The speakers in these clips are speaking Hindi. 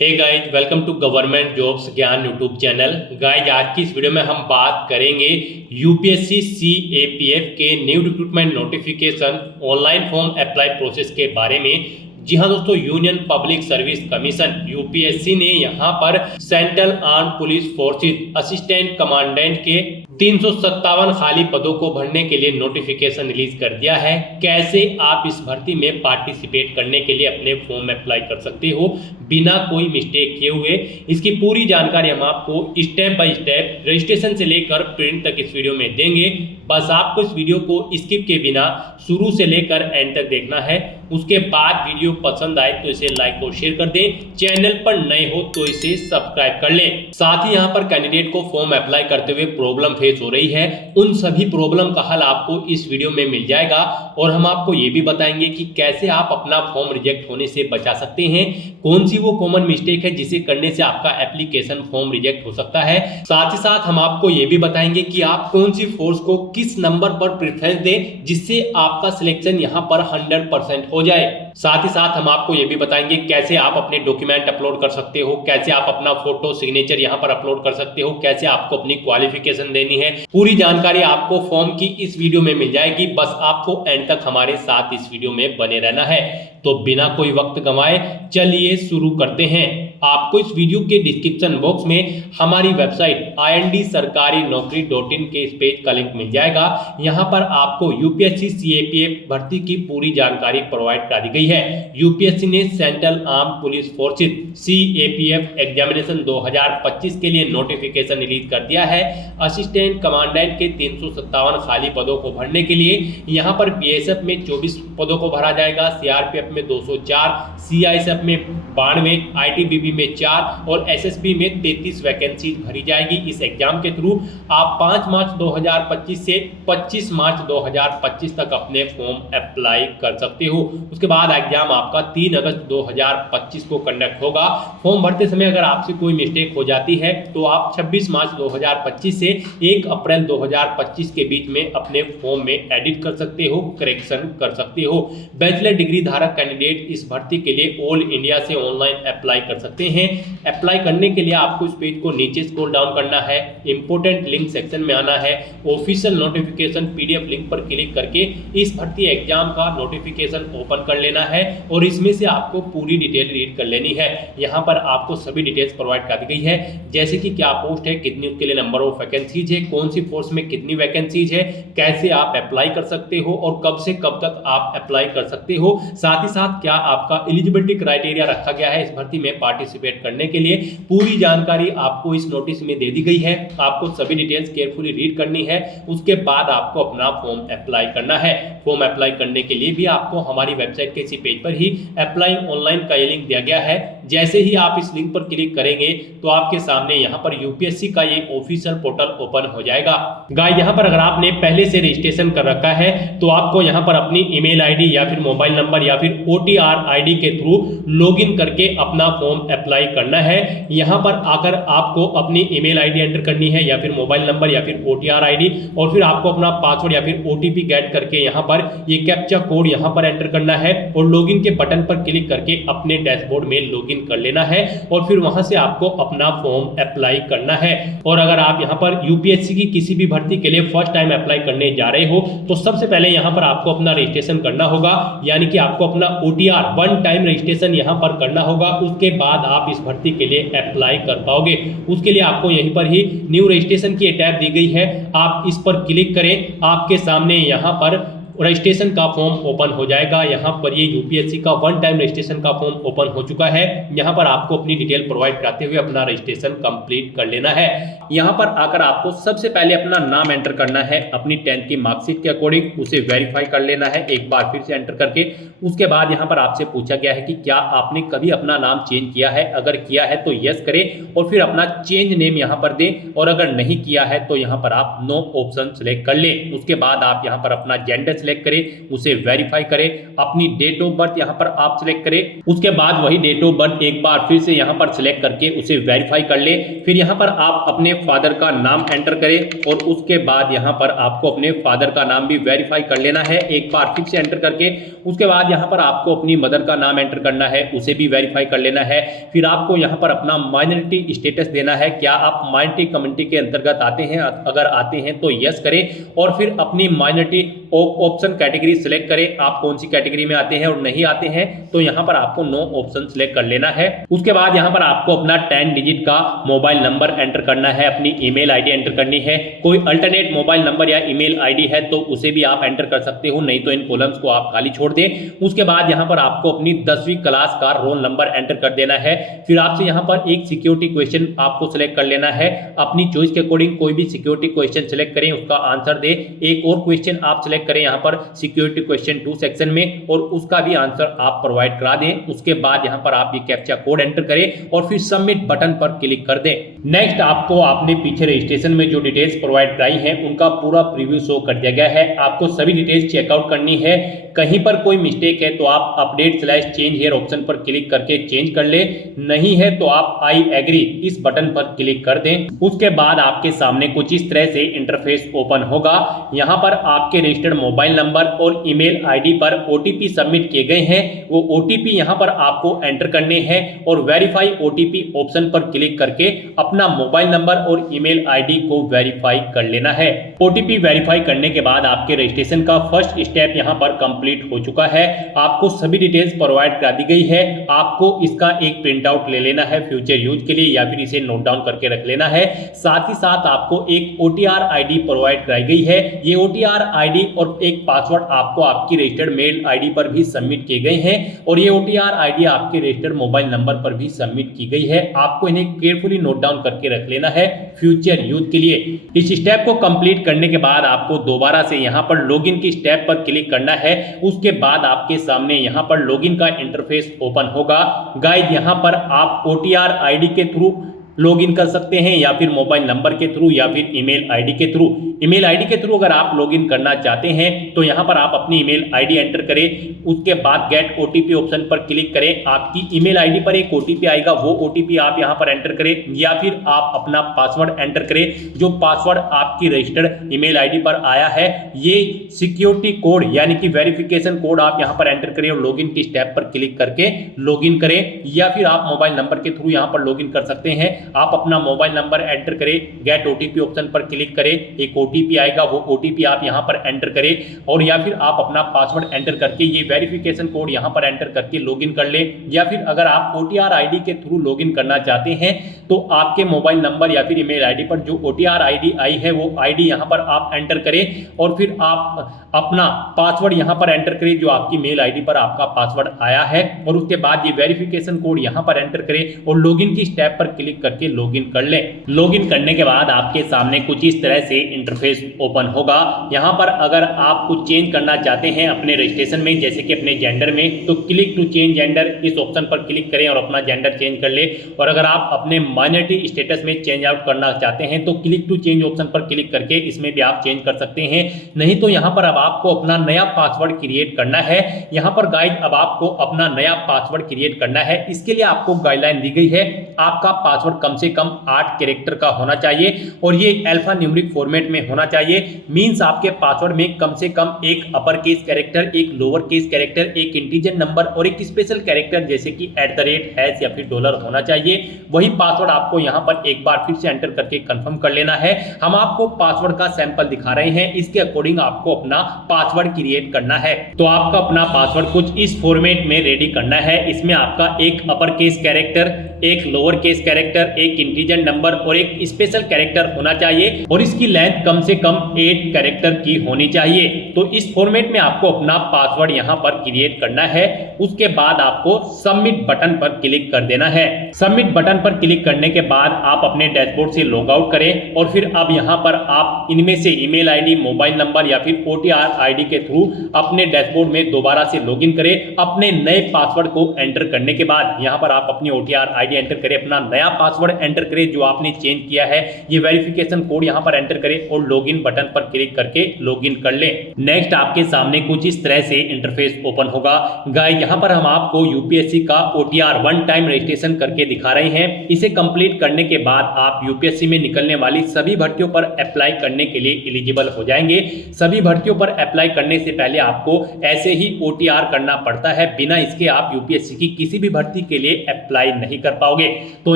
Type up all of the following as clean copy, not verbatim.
Hey guys, welcome to government jobs Gyan YouTube channel. Guys, आज की इस वीडियो में हम बात करेंगे यूपीएससी सीएपीएफ के new recruitment notification online form apply process के बारे में। जी हाँ दोस्तों, Union Public Service Commission UPSC ने यहाँ पर central arm police forces assistant commandant के 357 खाली पदों को भरने के लिए नोटिफिकेशन रिलीज कर दिया है। कैसे आप इस भर्ती में पार्टिसिपेट करने के लिए अपने फॉर्म अप्लाई कर सकते हो बिना कोई मिस्टेक किए हुए, इसकी पूरी जानकारी हम आपको स्टेप बाय स्टेप रजिस्ट्रेशन से लेकर प्रिंट तक इस वीडियो में देंगे। बस आपको इस वीडियो को स्किप के बिना शुरू से लेकर एंड तक देखना है। उसके बाद वीडियो पसंद आए तो इसे लाइक और शेयर कर दें। चैनल पर नए हो तो इसे सब्सक्राइब कर लें। साथ ही यहाँ पर कैंडिडेट को फॉर्म अप्लाई करते हुए प्रॉब्लम फेस हो रही है, उन सभी प्रॉब्लम का हल आपको इस वीडियो में मिल जाएगा। और हम आपको ये भी बताएंगे कि कैसे आप अपना फॉर्म रिजेक्ट होने से बचा सकते हैं, कौन सी वो कॉमन मिस्टेक है जिसे करने से आपका एप्लीकेशन फॉर्म रिजेक्ट हो सकता है। साथ ही साथ हम आपको ये भी बताएंगे कि आप कौन सी फोर्स को किस नंबर पर प्रेफरेंस दें जिससे आपका सिलेक्शन यहाँ पर 100% हो जाए। साथ ही साथ हम आपको ये भी बताएंगे कैसे आप अपने डॉक्यूमेंट अपलोड कर सकते हो, कैसे आप अपना फोटो सिग्नेचर यहाँ पर अपलोड कर सकते हो, कैसे आपको अपनी क्वालिफिकेशन देनी है। पूरी जानकारी आपको फॉर्म की इस वीडियो में मिल जाएगी। बस आपको एंड तक हमारे साथ इस वीडियो में बने रहना है। तो बिना कोई वक्त गंवाए चलिए शुरू करते हैं। आपको इस वीडियो के डिस्क्रिप्शन बॉक्स में हमारी वेबसाइट IND-sarkari-naukri.in के इस पेज का लिंक मिल जाएगा। यहाँ पर आपको यूपीएससी सीएपीएफ भर्ती की पूरी जानकारी प्रोवाइड करा दी गई है। यूपीएससी ने central arm police forces CAPF examination 2025 के लिए नोटिफिकेशन रिलीज कर दिया है। असिस्टेंट कमांडेंट के 357 खाली पदों को भरने के लिए यहाँ पर बीएसएफ में 24 पदों को भरा जाएगा, सीआरपीएफ में 204, सीआईएसएफ में 92, आईटीबीपी में 4 और एसएसबी में 33 वैकेंसी भरी जाएगी। इस एग्जाम के थ्रू आप 5 मार्च 2025 से 25 मार्च 2025 तक अपने फॉर्म अप्लाई कर सकते हो। उसके बाद एग्जाम आपका 3 अगस्त 2025 को कंडक्ट होगा। फॉर्म भरते समय अगर आपसे कोई मिस्टेक हो जाती है तो आप 26 मार्च 2025 से 1 अप्रैल 2025 के बीच में अपने फॉर्म में एडिट कर सकते हो, करेक्शन कर सकते हो। बैचलर डिग्री धारक कैंडिडेट इस भर्ती के लिए ऑल इंडिया से ऑनलाइन अप्लाई कर सकते हैं। अप्लाई करने के लिए आपको इस पेज को नीचे स्क्रॉल डाउन करना है, इंपोर्टेंट लिंक सेक्शन में आना है, ऑफिशियल नोटिफिकेशन पीडीएफ लिंक पर क्लिक करके इस भर्ती एग्जाम का नोटिफिकेशन ओपन कर लेना है और इसमें से आपको पूरी डिटेल रीड कर लेनी है। यहाँ पर आपको सभी डिटेल्स प्रोवाइड कर दी गई है, जैसे कि क्या पोस्ट है, कितनी उसके लिए नंबर ऑफ वैकेंसीज है, कौन सी फोर्स में कितनी वैकेंसीज है, कैसे आप अप्लाई कर सकते हो और कब से कब तक आप अप्लाई कर सकते हो। साथ ही साथ क्या आपका एलिजिबिलिटी क्राइटेरिया रखा गया है इस भर्ती में पार्टिसिपेट करने के लिए, पूरी जानकारी आपको इस नोटिस में दे दी गई है। आपको सभी डिटेल्स केयरफुली रीड करनी है, उसके बाद आपको अपना फॉर्म अप्लाई करना है। फॉर्म अप्लाई करने के लिए भी आपको हमारी वेबसाइट के इसी पेज पर ही अप्लाई ऑनलाइन का ये लिंक दिया गया है। जैसे ही आप इस लिंक पर क्लिक करेंगे तो आपके सामने यहाँ पर यूपीएससी का ये ऑफिशियल पोर्टल ओपन हो जाएगा। गाइस, यहाँ पर अगर आपने पहले से रजिस्ट्रेशन कर रखा है तो आपको यहाँ पर अपनी ईमेल आईडी या फिर मोबाइल नंबर या फिर OTR आईडी के थ्रू लॉगिन करके अपना फॉर्म अप्लाई करना है। यहाँ पर आकर आपको अपनी ईमेल आईडी एंटर करनी है या फिर मोबाइल नंबर या फिर OTR आईडी, और फिर आपको अपना पासवर्ड या फिर OTP गेट करके यहाँ पर ये कैप्चा कोड यहाँ पर एंटर करना है और लॉगिन के बटन पर क्लिक करके अपने डैशबोर्ड में लॉगिन कर लेना है और फिर वहां से आपको अपना फॉर्म अप्लाई करना है। और अगर आप यहाँ पर यूपीएससी की किसी भी भर्ती के लिए फर्स्ट टाइम अप्लाई करने जा रहे हो तो सबसे पहले यहाँ पर आपको अपना रजिस्ट्रेशन करना होगा, यानी कि आपको अपना OTR 1 टाइम रजिस्ट्रेशन यहाँ पर करना होगा। उसके बाद आप इस भर्ती के लिए अप्लाई कर पाओगे। उसके लिए आपको यहीं पर ही न्यू रजिस्ट्रेशन की टैब दी गई है, आप इस पर क्लिक करें। आपके सामने यहाँ पर रजिस्ट्रेशन का फॉर्म ओपन हो जाएगा। यहाँ पर ये यूपीएससी का 1 टाइम रजिस्ट्रेशन का फॉर्म ओपन हो चुका है। यहाँ पर आपको अपनी डिटेल प्रोवाइड कराते हुए अपना रजिस्ट्रेशन कंप्लीट कर लेना है। यहाँ पर आकर आपको सबसे पहले अपना नाम एंटर करना है, अपनी 10th की मार्कशीट के अकॉर्डिंग उसे वेरीफाई कर लेना है एक बार फिर से एंटर करके। उसके बाद यहाँ पर आपसे पूछा गया है कि क्या आपने कभी अपना नाम चेंज किया है, अगर किया है तो यस करें और फिर अपना चेंज नेम यहाँ पर दें, और अगर नहीं किया है तो यहाँ पर आप नो ऑप्शन सेलेक्ट कर लें। उसके बाद आप यहाँ पर अपना जेंडर सिलेक्ट करें, उसे वेरीफाई करें, अपनी डेट ऑफ बर्थ यहाँ पर आप सिलेक्ट करें, उसके बाद वही डेट ऑफ बर्थ एक बार फिर से यहाँ पर सिलेक्ट करके उसे वेरीफाई कर ले। फिर यहाँ पर आप अपने फादर का नाम एंटर करें और उसके बाद यहाँ पर आपको अपने फादर का नाम भी वेरीफाई कर लेना है एक बार फिर से एंटर करके। उसके बाद यहाँ पर आपको अपनी मदर का नाम एंटर करना है, उसे भी वेरीफाई कर लेना है। फिर आपको यहाँ पर अपना माइनॉरिटी स्टेटस देना है, क्या आप माइनॉरिटी कम्युनिटी के अंतर्गत आते हैं, अगर आते हैं तो यस करें और फिर अपनी माइनॉरिटी ऑप्शन कैटेगरी सिलेक्ट करें, आप कौन सी कैटेगरी में आते हैं और नहीं आते हैं तो यहाँ पर आपको नो ऑप्शन सिलेक्ट कर लेना है। उसके बाद यहाँ पर आपको अपना 10 डिजिट का मोबाइल नंबर एंटर करना है, अपनी ईमेल आईडी एंटर करनी है। कोई अल्टरनेट मोबाइल नंबर या ईमेल आईडी है तो उसे भी आप एंटर कर सकते हो, नहीं तो इन कॉलम्स को आप खाली छोड़ दें। उसके बाद यहाँ पर आपको अपनी 10वीं क्लास का रोल नंबर एंटर कर देना है। फिर आपसे यहाँ पर एक सिक्योरिटी क्वेश्चन आपको सिलेक्ट कर लेना है, अपनी चॉइस के अकॉर्डिंग कोई भी सिक्योरिटी क्वेश्चन सिलेक्ट करें, उसका आंसर दे। एक और क्वेश्चन आप सिलेक्ट करें यहाँ पर सिक्योरिटी क्वेश्चन 2 सेक्शन में और उसका भी आंसर आप प्रोवाइड करा दें। उसके बाद यहाँ पर आप ये कैप्चा कोड एंटर करें और फिर सबमिट बटन पर क्लिक कर दें। नेक्स्ट आपको आपने पीछे रजिस्ट्रेशन में जो डिटेल्स प्रोवाइड कराई हैं उनका पूरा प्रीव्यू शो कर दिया गया है, आपको सभी डिटेल्स चेकआउट करनी है। कहीं पर कोई मिस्टेक है तो आप अपडेट/चेंज हियर ऑप्शन पर क्लिक करके चेंज कर ले, नहीं है तो आप आई एग्री इस बटन पर क्लिक कर दें। उसके बाद आपके सामने कुछ इस तरह से इंटरफेस ओपन होगा। यहाँ पर आपके रजिस्टर्ड मोबाइल नंबर और ईमेल आईडी पर ओटीपी सबमिट किए गए हैं, वो ओटीपी यहाँ पर आपको एंटर करने हैं और वेरीफाई ओटीपी ऑप्शन पर क्लिक करके अपना मोबाइल नंबर और ईमेल आईडी को वेरीफाई कर लेना है। ओटीपी वेरीफाई करने के बाद आपके रजिस्ट्रेशन का फर्स्ट स्टेप यहाँ पर कंप्लीट हो चुका है। आपको सभी डिटेल्स प्रोवाइड करा दी गई है, आपको इसका एक प्रिंट आउट ले लेना है फ्यूचर यूज के लिए या फिर इसे नोट डाउन करके रख लेना है। साथ ही साथ आपको एक OTR आईडी प्रोवाइड कराई गई है, ये OTR आईडी और एक पासवर्ड आपको आपकी रजिस्टर्ड मेल आईडी पर भी सबमिट किए गए हैं और ये OTR आईडी आपके रजिस्टर्ड मोबाइल नंबर पर भी सबमिट की गई है। आपको इन्हें केयरफुली नोट डाउन करके रख लेना है फ्यूचर यूज के लिए। इस स्टेप को कंप्लीट करने के बाद आपको दोबारा से यहाँ पर लॉगिन की स्टेप पर क्लिक करना है। उसके बाद आपके सामने यहाँ पर लॉगिन का इंटरफेस ओपन होगा। गाइस यहाँ पर आप OTR आईडी के थ्रू लॉगिन कर सकते हैं या फिर मोबाइल नंबर के थ्रू या फिर ईमेल आईडी के थ्रू। ईमेल आईडी के थ्रू अगर आप लॉगिन करना चाहते हैं तो यहाँ पर आप अपनी ईमेल आईडी एंटर करें, उसके बाद गेट ओटीपी ऑप्शन पर क्लिक करें। आपकी ईमेल आईडी पर एक ओटीपी आएगा, वो ओटीपी आप यहाँ पर एंटर करें या फिर आप अपना पासवर्ड एंटर करें। जो पासवर्ड आपकी रजिस्टर्ड ईमेल आईडी पर आया है ये सिक्योरिटी कोड यानी कि वेरिफिकेशन कोड आप यहाँ पर एंटर करें और लॉगिन की स्टेप पर क्लिक करके लॉगिन करें या फिर आप मोबाइल नंबर के थ्रू यहाँ पर लॉगिन कर सकते हैं। आप अपना मोबाइल नंबर एंटर करें, गेट ओटीपी ऑप्शन पर क्लिक करें, एक ओटीपी आएगा, वो ओटीपी आप यहां पर एंटर करें और या फिर आप अपना पासवर्ड एंटर करके ये वेरिफिकेशन कोड यहां पर एंटर करके लॉगिन कर ले। या फिर अगर आप OTR आईडी के थ्रू लॉगिन करना चाहते हैं तो आपके मोबाइल नंबर या फिर ईमेल आईडी पर जो OTR आईडी आई है वो आईडी यहां पर आप एंटर करें और फिर आप अपना पासवर्ड यहां पर एंटर करें जो आपकी मेल आईडी पर आपका पासवर्ड आया है और उसके बाद ये वेरिफिकेशन कोड यहां पर एंटर करें और लॉगिन की स्टेप पर क्लिक करके लॉगिन कर लें। लॉगिन करने के बाद आपके सामने कुछ इस तरह से इंटरफेस ओपन होगा। यहां पर अगर आप कुछ चेंज करना चाहते हैं अपने रजिस्ट्रेशन में जैसे कि अपने जेंडर में तो क्लिक टू चेंज जेंडर इस ऑप्शन पर क्लिक करें और अपना जेंडर चेंज कर ले। और अगर आप अपने माइनॉरिटी स्टेटस में चेंज आउट करना चाहते हैं तो क्लिक टू चेंज ऑप्शन पर क्लिक करके इसमें भी आप चेंज कर सकते हैं। नहीं तो यहां पर अब आपको अपना नया पासवर्ड क्रिएट करना है। यहां पर गाइड अब आपको अपना नया पासवर्ड क्रिएट करना है। इसके लिए आपको गाइडलाइन दी गई है, आपका पासवर्ड कम से कम 8 कैरेक्टर का होना चाहिए और ये अल्फा न्यूमेरिक फॉर्मेट में होना चाहिए। मींस आपके पासवर्ड में कम से कम एक अपर केस कैरेक्टर, एक लोअर केस कैरेक्टर, एक इंटीजर नंबर और एक स्पेशल कैरेक्टर जैसे कि @ या फिर डॉलर होना चाहिए। वही पासवर्ड आपको यहां पर एक बार फिर से एंटर करके कंफर्म कर लेना है। हम आपको पासवर्ड का सैंपल दिखा रहे हैं, इसके अकॉर्डिंग आपको अपना पासवर्ड क्रिएट करना है। तो आपका अपना पासवर्ड कुछ इस फॉर्मेट में रेडी करना है। इसमें आपका एक अपर केस कैरेक्टर, एक लोअर केस कैरेक्टर, एक इंटीजर नंबर और एक स्पेशल कैरेक्टर होना चाहिए और इसकी लेंथ कम से कम 8 कैरेक्टर की होनी चाहिए। तो इस फॉर्मेट में आपको अपना पासवर्ड यहां पर क्रिएट करना है। उसके बाद आपको सबमिट बटन पर क्लिक कर देना है। सबमिट बटन पर क्लिक करने के बाद आप अपने डैशबोर्ड से लॉग आउट करें और फिर अब यहां पर आप इनमें से ईमेल आईडी, मोबाइल नंबर या फिर OTR आईडी के थ्रू अपने डैशबोर्ड में दोबारा से लॉगिन करें। अपने नए पासवर्ड को एंटर करने के बाद यहां पर आप अपनी OTR आईडी एंटर करें, अपना नया पासवर्ड पासवर्ड एंटर करें जो आपने चेंज किया है, ये वेरिफिकेशन कोड यहाँ पर एंटर करें और लॉगिन बटन पर क्लिक करके लॉगिन कर लें। नेक्स्ट आपके सामने कुछ इस तरह से इंटरफेस ओपन होगा। गाइस यहाँ पर हम आपको यूपीएससी का OTR वन टाइम रजिस्ट्रेशन करके दिखा रहे हैं। इसे कंप्लीट करने के बाद आप यूपीएससी में निकलने वाली सभी भर्तियों पर अप्लाई करने के लिए एलिजिबल हो जाएंगे। सभी भर्तियों पर अप्लाई करने से पहले आपको ऐसे ही OTR करना पड़ता है, बिना इसके आप यूपीएससी की किसी भी भर्ती के लिए अप्लाई नहीं कर पाओगे। तो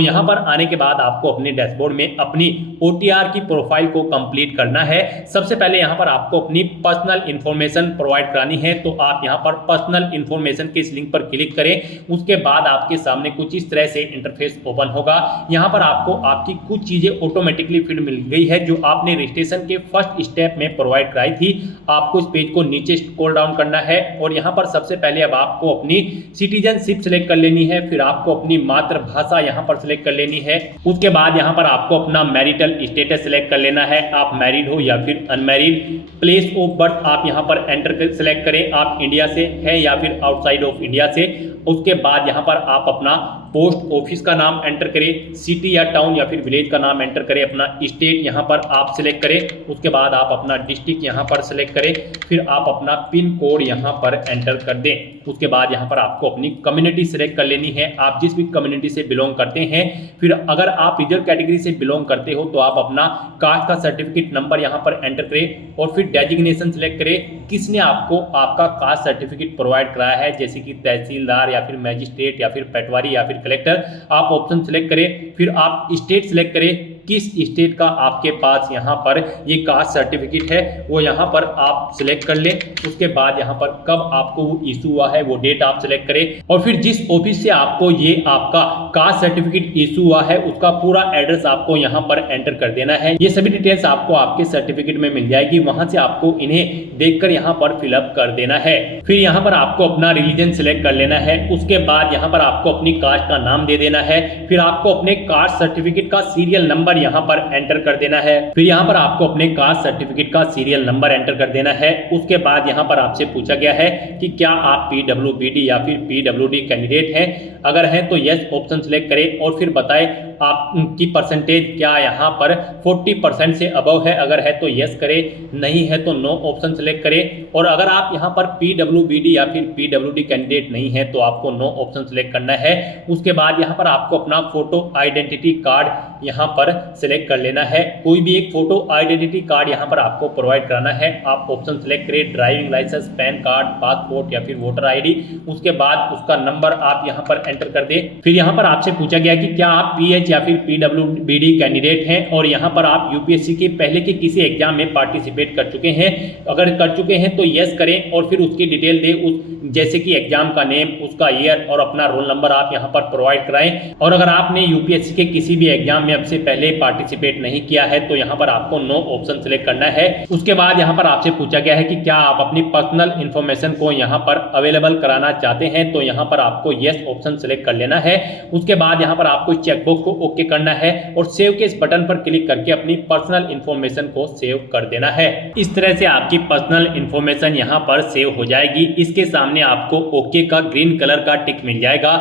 यहाँ पर आने के बाद आपको अपने डैशबोर्ड में अपनी OTR की प्रोफाइल को कंप्लीट करना है। सबसे पहले यहाँ पर आपको अपनी पर्सनल इंफॉर्मेशन प्रोवाइड करानी है, तो आप यहाँ पर पर्सनल इंफॉर्मेशन के इस लिंक पर क्लिक करें। उसके बाद आपके सामने कुछ इस तरह से इंटरफेस ओपन होगा। यहाँ पर आपको आपकी कुछ चीजें ऑटोमेटिकली फिल मिल गई है जो आपने रजिस्ट्रेशन के फर्स्ट स्टेप में प्रोवाइड कराई थी। आपको इस पेज को नीचे स्क्रॉल डाउन करना है और यहाँ पर सबसे पहले अब आपको अपनी सिटीजनशिप सिलेक्ट कर लेनी है, फिर आपको अपनी मातृभाषा यहाँ पर सिलेक्ट कर लेनी है। उसके बाद यहाँ पर आपको अपना मैरिटल स्टेटस सिलेक्ट कर लेना है, आप मैरिड हो या फिर अनमैरिड। प्लेस ऑफ बर्थ आप यहाँ पर एंटर सेलेक्ट करें, आप इंडिया से है या फिर आउटसाइड ऑफ इंडिया से। उसके बाद यहाँ पर आप अपना पोस्ट ऑफिस का नाम एंटर करें, सिटी या टाउन या फिर विलेज का नाम एंटर करें, अपना स्टेट यहाँ पर आप सिलेक्ट करें। उसके बाद आप अपना डिस्ट्रिक्ट यहाँ पर सिलेक्ट करें, फिर आप अपना पिन कोड यहाँ पर एंटर कर दें। उसके बाद यहाँ पर आपको अपनी कम्युनिटी सिलेक्ट कर लेनी है, आप जिस भी कम्युनिटी से बिलोंग करते हैं। फिर अगर आप रिजर्व कैटेगरी से बिलोंग करते हो तो आप अपना कास्ट का सर्टिफिकेट नंबर यहाँ पर एंटर करें और फिर डेजिग्नेशन सिलेक्ट करें, किसने आपको आपका कास्ट सर्टिफिकेट प्रोवाइड कराया है, जैसे कि तहसीलदार या फिर मैजिस्ट्रेट या फिर पटवारी या फिर कलेक्टर। आप ऑप्शन सिलेक्ट करें, फिर आप स्टेट सिलेक्ट करें, किस स्टेट का आपके पास यहाँ पर ये कास्ट सर्टिफिकेट है वो यहाँ पर आप सिलेक्ट कर लें। उसके बाद यहाँ पर कब आपको वो इशू हुआ है वो डेट आप सिलेक्ट करें और फिर जिस ऑफिस से आपको ये आपका कास्ट सर्टिफिकेट इशू हुआ है उसका पूरा एड्रेस आपको यहाँ पर एंटर कर देना है। ये सभी डिटेल्स आपको आपके सर्टिफिकेट में मिल जाएगी, वहां से आपको इन्हें देखकर यहाँ पर फिलअप कर देना है। फिर यहाँ पर आपको अपना रिलीजन सिलेक्ट कर लेना है। उसके बाद यहाँ पर आपको अपनी कास्ट का नाम दे देना है, फिर आपको अपने कास्ट सर्टिफिकेट का सीरियल नंबर यहाँ पर एंटर कर देना है। फिर यहाँ पर आपको अपने कास्ट सर्टिफिकेट का सीरियल नंबर एंटर कर देना है। उसके बाद यहाँ पर आपसे पूछा गया है कि क्या आप PWBD या फिर PWD कैंडिडेट हैं, अगर हैं तो यस ऑप्शन सिलेक्ट करें और फिर बताएं आपकी परसेंटेज क्या यहाँ पर 40% से अबव है, अगर है तो यस करें, नहीं है तो नो ऑप्शन सिलेक्ट करें। और अगर आप यहाँ पर PWBD या फिर PWD कैंडिडेट नहीं है तो आपको नो ऑप्शन सिलेक्ट करना है। उसके बाद यहाँ पर आपको अपना फोटो आइडेंटिटी कार्ड यहाँ पर सिलेक्ट कर लेना है, कोई भी एक फोटो आइडेंटिटी कार्ड यहाँ पर आपको प्रोवाइड कराना है। आप ऑप्शन सिलेक्ट करें, driving licence, PAN card, passport या फिर वोटर ID। उसके बाद उसका नंबर आप यहाँ पर एंटर कर दें। फिर यहाँ पर आपसे पूछा गया कि क्या आप PH या फिर PWBD कैंडिडेट हैं और यहाँ पर आप यूपीएससी के पहले के किसी एग्जाम में पार्टिसिपेट कर चुके हैं, अगर कर चुके हैं तो यस करें और फिर उसकी डिटेल दे, उस जैसे कि एग्जाम का नेम, उसका ईयर और अपना रोल नंबर आप यहाँ पर प्रोवाइड कराएं। और अगर आपने यूपीएससी के किसी भी एग्जाम में अब से पहले पार्टिसिपेट नहीं किया है तो यहाँ पर आपको नो ऑप्शन सिलेक्ट करना है। उसके बाद यहाँ पर आपसे पूछा गया है कि क्या आप अपनी पर्सनल इंफॉर्मेशन को यहाँ पर अवेलेबल कराना चाहते हैं, तो यहाँ पर आपको यस ऑप्शन सिलेक्ट कर लेना है। उसके बाद यहाँ पर आपको चेकबॉक्स को ओके करना है और सेव के इस बटन पर क्लिक करके अपनी पर्सनल इंफॉर्मेशन को सेव कर देना है। इस तरह से आपकी पर्सनल इंफॉर्मेशन यहाँ पर सेव हो जाएगी। इसके सामने आपको ओके का ग्रीन कलर का टिक मिल जाएगा।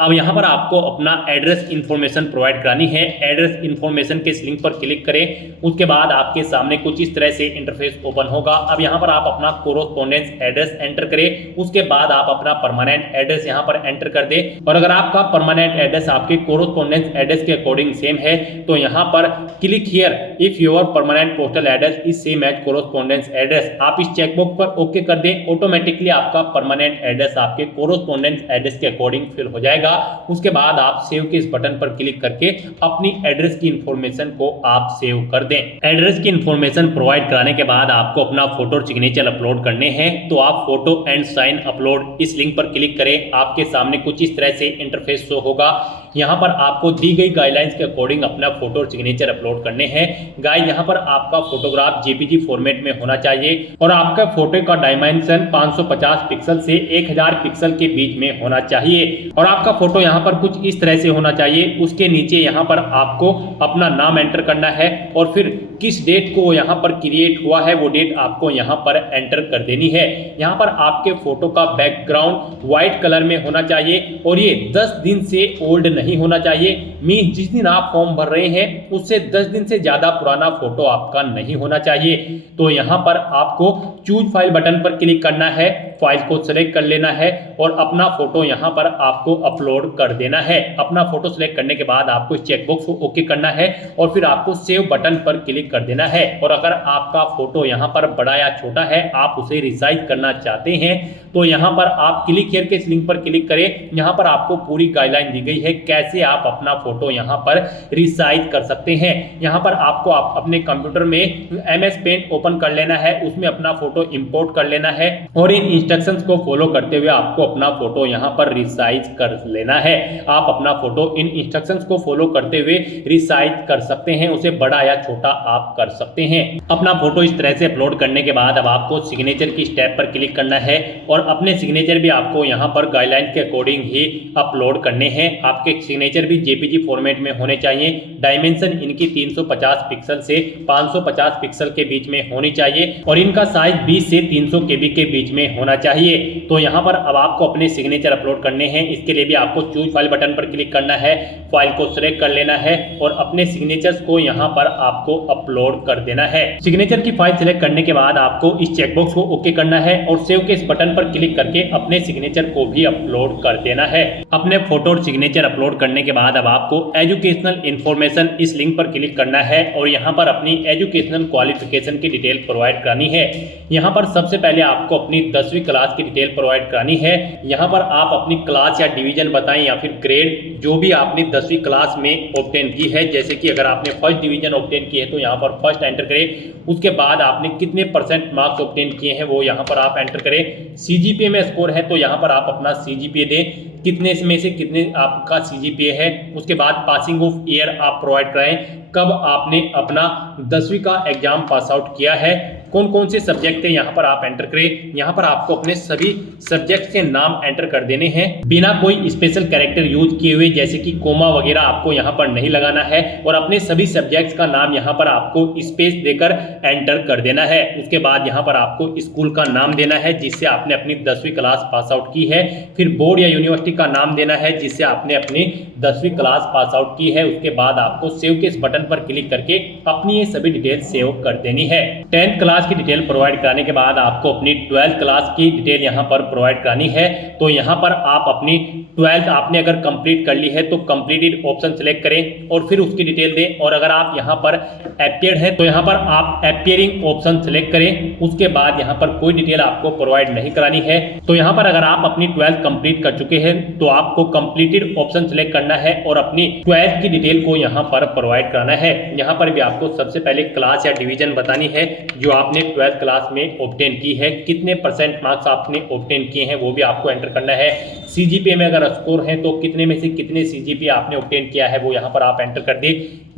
अब यहाँ पर आपको अपना एड्रेस इंफॉर्मेशन प्रोवाइड करानी है। एड्रेस इंफॉर्मेशन के इस लिंक पर क्लिक करें। उसके बाद आपके सामने कुछ इस तरह से इंटरफेस ओपन होगा। अब यहाँ पर आप अपना कोरोस्पोंडेंस एड्रेस एंटर करें। उसके बाद आप अपना परमानेंट एड्रेस यहाँ पर एंटर कर दें और अगर आपका परमानेंट एड्रेस आपके कोरोस्पोंडेंस एड्रेस के अकॉर्डिंग सेम है तो यहाँ पर click here if your permanent postal address is same as correspondence address, आप इस चेकबॉक्स पर ओके कर दें। ऑटोमेटिकली आपका परमानेंट एड्रेस आपके कोरोस्पोंडेंस एड्रेस के अकॉर्डिंग फिल हो जाएगा। उसके बाद आप सेव के इस बटन पर क्लिक करके अपनी एड्रेस की इंफॉर्मेशन को आप सेव कर दें। एड्रेस की इंफॉर्मेशन प्रोवाइड कराने के बाद आपको अपना फोटो और सिग्नेचर अपलोड करने हैं, तो आप फोटो एंड साइन अपलोड इस लिंक पर क्लिक करें। आपके सामने कुछ इस तरह से इंटरफेस शो होगा। यहाँ पर आपको दी गई गाइडलाइंस के अकॉर्डिंग अपना फोटो और सिग्नेचर अपलोड करने हैं। गाइस यहाँ पर आपका फोटोग्राफ JPG फॉर्मेट में होना चाहिए और आपका फोटो का डायमेंशन 550 पिक्सल से 1000 पिक्सल के बीच में होना चाहिए और आपका फोटो यहाँ पर कुछ इस तरह से होना चाहिए। उसके नीचे यहाँ पर आपको अपना नाम एंटर करना है और फिर किस डेट को यहाँ पर क्रिएट हुआ है वो डेट आपको यहाँ पर एंटर कर देनी है। यहाँ पर आपके फोटो का बैकग्राउंड व्हाइट कलर में होना चाहिए और ये 10 दिन से ओल्ड नहीं होना चाहिए। मींस जिस दिन आप फॉर्म भर रहे हैं उससे 10 दिन से ज़्यादा पुराना फोटो आपका नहीं होना चाहिए। तो यहाँ पर आपको चूज फाइल बटन पर क्लिक करना है, फाइल को सेलेक्ट कर लेना है और अपना फोटो यहाँ पर आपको अपलोड कर देना है। अपना फोटो सेलेक्ट करने के बाद आपको चेकबॉक्स को ओके करना है और फिर आपको सेव बटन पर क्लिक कर देना है। और अगर आपका फोटो यहाँ पर बड़ा या छोटा है, आप उसे रिसाइज करना चाहते हैं तो यहाँ पर आप क्लिक हियर के इस लिंक पर क्लिक करें। यहाँ पर आपको पूरी गाइडलाइन दी गई है कैसे आप अपना फोटो यहाँ पर रिसाइज कर सकते हैं। यहाँ पर आपको अपने कंप्यूटर में MS पेंट ओपन कर लेना है, उसमें अपना फोटो इंपोर्ट कर लेना है और इन इंस्ट्रक्शंस को फॉलो करते हुए आपको अपना फोटो यहाँ पर रिसाइज कर लेना है। आप अपना फोटो इन इंस्ट्रक्शंस को फॉलो करते हुए रिसाइज कर सकते हैं, उसे बड़ा या छोटा आप कर सकते हैं। अपना फोटो इस तरह से अपलोड करने के बाद अब आपको सिग्नेचर की स्टेप पर क्लिक करना है और अपने सिग्नेचर भी आपको यहाँ पर गाइडलाइन के अकॉर्डिंग ही अपलोड करने हैं। आपके सिग्नेचर भी JPG फॉर्मेट में होने चाहिए। डायमेंशन इनकी 350 पिक्सल से 550 पिक्सल के बीच में होनी चाहिए और इनका साइज 20 से 300 KB के बीच में होना चाहिए। तो यहाँ पर अब आपको अपने सिग्नेचर अपलोड करने हैं। इसके लिए भी आपको चूज फाइल बटन पर क्लिक करना है, फाइल को सेलेक्ट कर लेना है और अपने सिग्नेचर्स को यहाँ पर आपको अपलोड कर देना है। सिग्नेचर की फाइल सेलेक्ट करने के बाद आपको इस चेकबॉक्स को ओके करना है और सेव के इस बटन पर क्लिक करके अपने सिग्नेचर को भी अपलोड कर देना है। अपने फोटो और सिग्नेचर अपलोड करने के बाद अब आपको एजुकेशनल इंफॉर्मेशन इस लिंक पर क्लिक करना है और यहाँ पर अपनी एजुकेशनल क्वालिफिकेशन की डिटेल प्रोवाइड करानी है। यहाँ पर सबसे पहले आपको अपनी 10वीं क्लास की डिटेल प्रोवाइड करानी है। यहाँ पर आप अपनी क्लास या डिवीजन बताएं या फिर ग्रेड जो भी आपने 10वीं क्लास में ऑब्टेन की है। जैसे कि अगर आपने फर्स्ट डिवीजन ऑब्टेन की है तो यहाँ पर फर्स्ट एंटर करें। उसके बाद आपने कितने परसेंट मार्क्स ऑब्टेन किए हैं वो यहाँ पर आप एंटर करें। CGPA में स्कोर है तो यहाँ पर आप अपना CGPA दें, कितने में से कितने आपका CGPA है। उसके बाद पासिंग ऑफ ईयर आप प्रोवाइड कराएं, कब आपने अपना 10वीं का एग्जाम पास आउट किया है, कौन कौन से सब्जेक्ट थे यहाँ पर आप एंटर करें। यहाँ पर आपको अपने सभी सब्जेक्ट के नाम एंटर कर देने हैं बिना कोई स्पेशल कैरेक्टर यूज किए हुए, जैसे कि कोमा वगैरह आपको यहाँ पर नहीं लगाना है और अपने सभी सब्जेक्ट्स का नाम यहाँ पर आपको स्पेस देकर एंटर कर देना है। उसके बाद यहाँ पर आपको स्कूल का नाम देना है जिससे आपने अपनी 10वीं क्लास पास आउट की है। फिर बोर्ड या यूनिवर्सिटी का नाम देना है जिससे आपने अपनी 10वीं क्लास पास आउट की है। उसके बाद आपको सेव के इस बटन पर क्लिक करके अपनी ये सभी डिटेल सेव कर देनी है। 10th क्लास की डिटेल प्रोवाइड कराने के बाद आपको अपनी 12th क्लास की डिटेल यहाँ पर प्रोवाइड करानी है। तो यहाँ पर आप अपनी 12th आपने अगर कंप्लीट कर ली है तो कंप्लीटेड ऑप्शन सेलेक्ट करें और फिर उसकी डिटेल दें। और अगर आप यहाँ पर अपीयर्ड है तो यहाँ पर आप अपीयरिंग ऑप्शन सेलेक्ट करें। उसके बाद यहाँ पर कोई डिटेल आपको प्रोवाइड नहीं करानी है। तो यहाँ पर अगर आप अपनी 12th कंप्लीट कर चुके हैं तो आपको कंप्लीटेड ऑप्शन सेलेक्ट करना है और अपनी 12th की डिटेल को यहाँ पर प्रोवाइड कराना है। यहाँ पर भी आपको सबसे पहले क्लास या डिवीजन बतानी है जो आपने 12th क्लास में ऑब्टेन की है, कितने परसेंट मार्क्स आपने ऑब्टेन किए हैं वो भी आपको एंटर करना है। CGPA में अगर स्कोर है तो कितने में से कितने CGPA आपने ऑब्टेन किया है वो यहाँ पर आप एंटर कर दे।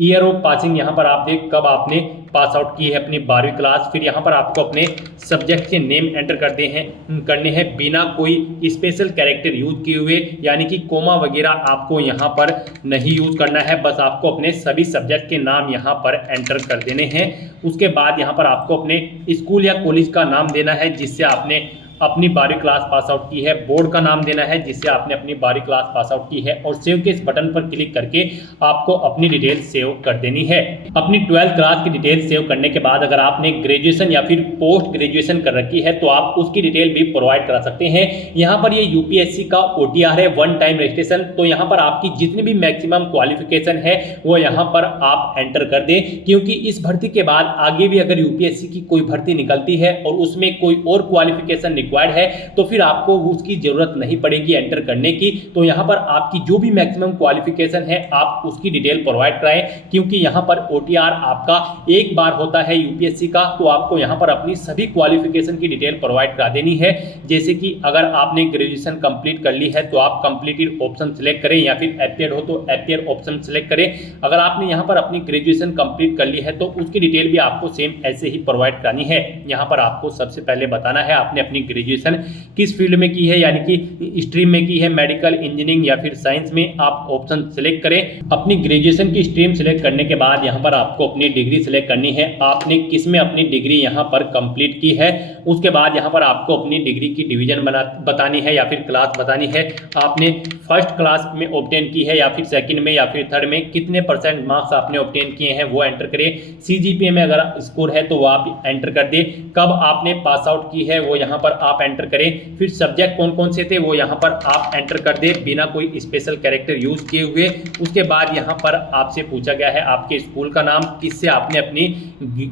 ईयर ऑफ पासिंग यहाँ पर आप देख कब आपने पास आउट की है अपनी 12वीं क्लास। फिर यहाँ पर आपको अपने सब्जेक्ट के नेम एंटर करने हैं बिना कोई स्पेशल कैरेक्टर यूज किए हुए, यानी कि कोमा वगैरह आपको यहाँ पर नहीं यूज करना है। बस आपको अपने सभी सब्जेक्ट के नाम यहाँ पर एंटर कर देने हैं। उसके बाद यहाँ पर आपको अपने स्कूल या कॉलेज का नाम देना है जिससे आपने अपनी 12वीं क्लास पास आउट की है, बोर्ड का नाम देना है जिससे आपने अपनी 12वीं क्लास पास आउट की है और सेव के इस बटन पर क्लिक करके आपको अपनी डिटेल सेव कर देनी है। अपनी 12th क्लास की डिटेल सेव करने के बाद अगर आपने ग्रेजुएशन या फिर पोस्ट ग्रेजुएशन कर रखी है तो आप उसकी डिटेल भी प्रोवाइड करा सकते हैं। यहाँ पर ये UPSC का OTR है, वन टाइम रजिस्ट्रेशन। तो यहाँ पर आपकी जितनी भी मैक्सिमम क्वालिफिकेशन है वो यहाँ पर आप एंटर कर दें, क्योंकि इस भर्ती के बाद आगे भी अगर UPSC की कोई भर्ती निकलती है और उसमें कोई और क्वालिफिकेशन रिक्वायर्ड है तो फिर आपको उसकी जरूरत नहीं पड़ेगी एंटर करने की। तो यहाँ पर आपकी जो भी मैक्सिमम क्वालिफिकेशन है आप उसकी डिटेल प्रोवाइड कराएं, क्योंकि यहाँ पर OTR आपका एक बार होता है UPSC का। तो आपको यहाँ पर अपनी सभी क्वालिफिकेशन की डिटेल प्रोवाइड करा देनी है। जैसे कि अगर आपने ग्रेजुएशन कंप्लीट कर ली है तो आप कंप्लीटेड ऑप्शन सेलेक्ट करें, या फिर अपीयर्ड हो तो अपीयर ऑप्शन सेलेक्ट करें। अगर आपने यहाँ पर अपनी ग्रेजुएशन कंप्लीट कर ली है तो उसकी डिटेल भी आपको सेम ऐसे ही प्रोवाइड करानी है। यहाँ पर आपको सबसे पहले बताना है आपने अपनी ग्रेजुएशन किस फील्ड में की है, यानी कि स्ट्रीम में की है, मेडिकल, इंजीनियरिंग या फिर साइंस में, आप ऑप्शन सेलेक्ट करें। अपनी ग्रेजुएशन की स्ट्रीम सेलेक्ट करने के बाद यहाँ पर आपको अपनी डिग्री सेलेक्ट करनी है, आपने किस में अपनी डिग्री यहाँ पर कंप्लीट की है। उसके बाद यहाँ पर आपको अपनी डिग्री की डिवीजन बतानी है या फिर क्लास बतानी है, आपने फर्स्ट क्लास में ऑब्टेन की है या फिर सेकंड में या फिर थर्ड में, कितने % मार्क्स आपने ऑब्टेन किए हैं वो एंटर करें। सीजीपीए में अगर स्कोर है तो वो आप एंटर कर दें, कब आपने पास आउट की है वो यहाँ पर आप एंटर करें, फिर सब्जेक्ट कौन कौन से थे वो यहाँ पर आप एंटर कर दें बिना कोई स्पेशल कैरेक्टर यूज किए हुए। उसके बाद यहाँ पर आपसे पूछा गया है आपके स्कूल का नाम, किससे आपने अपनी